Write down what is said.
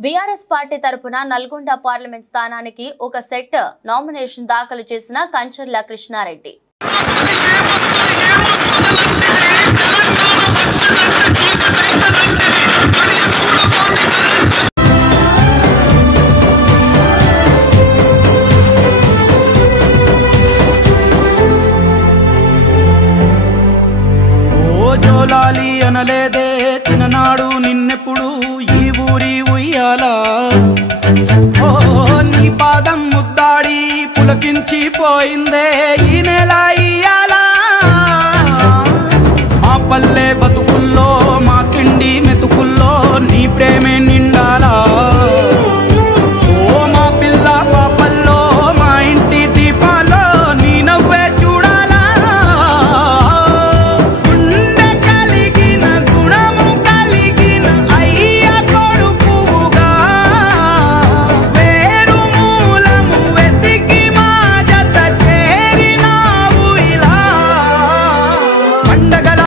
BRS party తరపున Nalgonda parliament స్థానానికి ఒక సెట్ నామినేషన్ దాఖలు చేసిన కంచర్ల కృష్ణారెడ్డి. జోలాలి అనలేదే చిన్ననాడు నిన్నెప్పుడు ఈ ఊరి ఉయ్యాలా ఓ నీ పాదం ముద్దాడి పులకించి పోయిందే ఈ నెల ఇయ్యాలా మా పల్లె